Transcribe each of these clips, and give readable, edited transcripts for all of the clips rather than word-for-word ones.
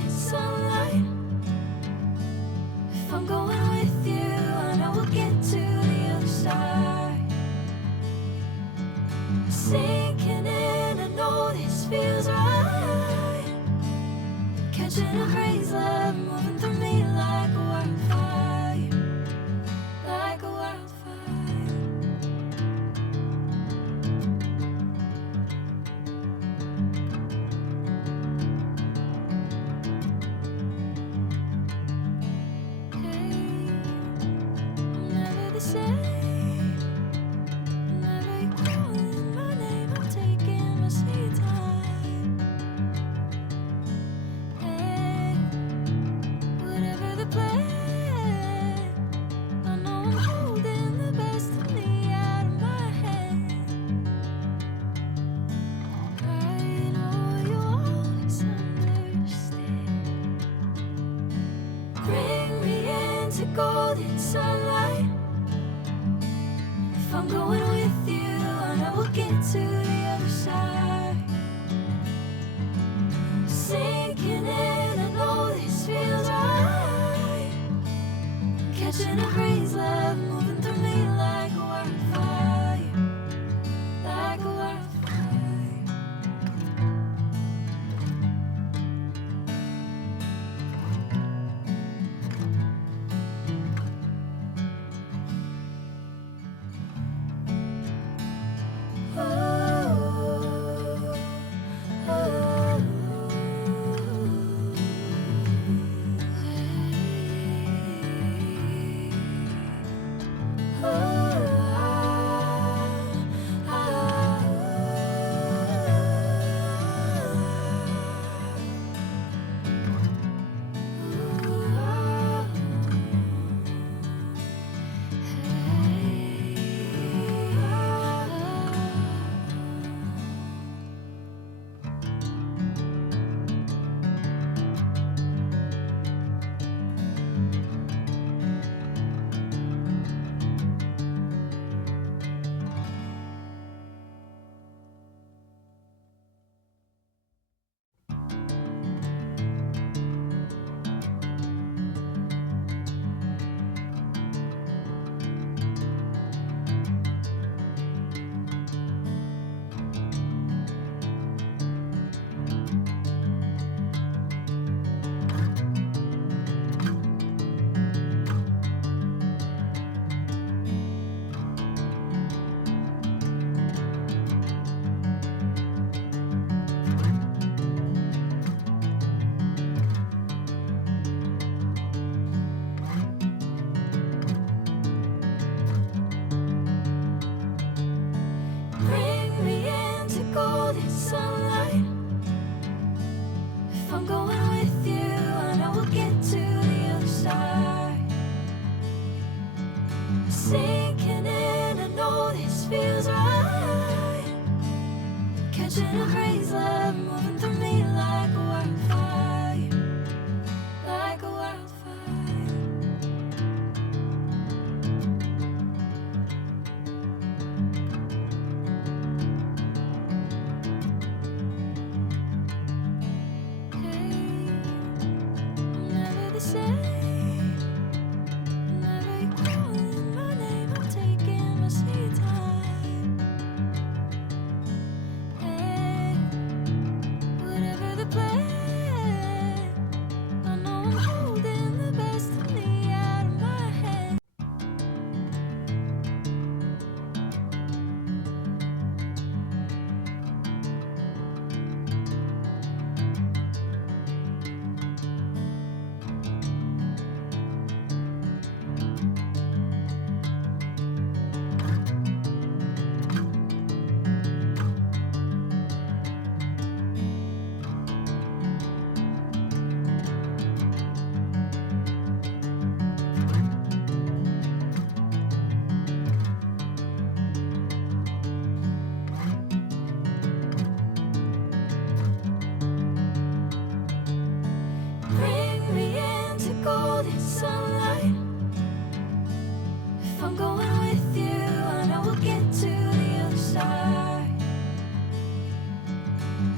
golden sunlight. If I'm going with you, I know we'll get to the other side. Sinking in, I know this feels right. Catching a breeze, love moving through me like a wildfire, like a wildfire. Golden sunlight. If I'm going with you, I know we'll get to the other side. Sinking in, I know this feels right. Catching a breeze, love moving through me like a wildfire, like a wildfire. Golden sunlight. If I'm going with you, I know we'll get to the other side. Sinking in, I know this feels right. Catching a breeze, love moving through me like a wildfire, like a wildfire.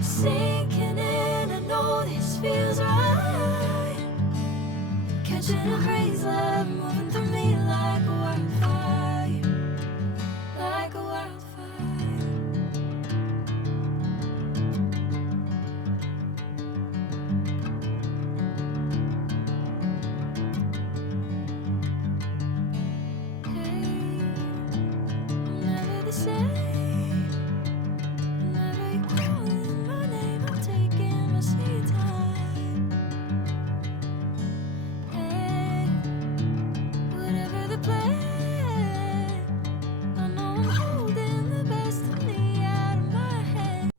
Sinking in, I know this feels right. Catching a breeze, love moving through me like a wildfire, like a wildfire. Hey, I'm never the same. Whenever you're calling my name, I'm taking my sweet time. Hey, whatever the plan, I know I'm holding the best of me out of my hand.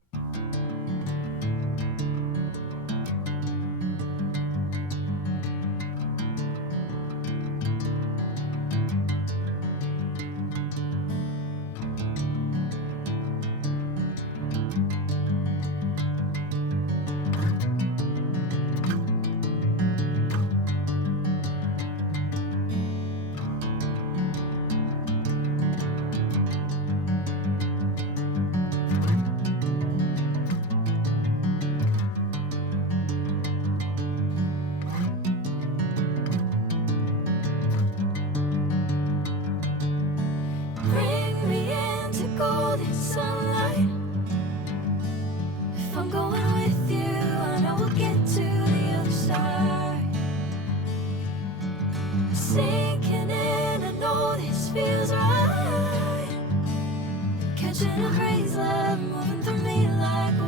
Bring me into golden sunlight. If I'm going with you, I know we'll get to the other side. Sinking in, I know this feels right. Catching a breeze, love moving through me like a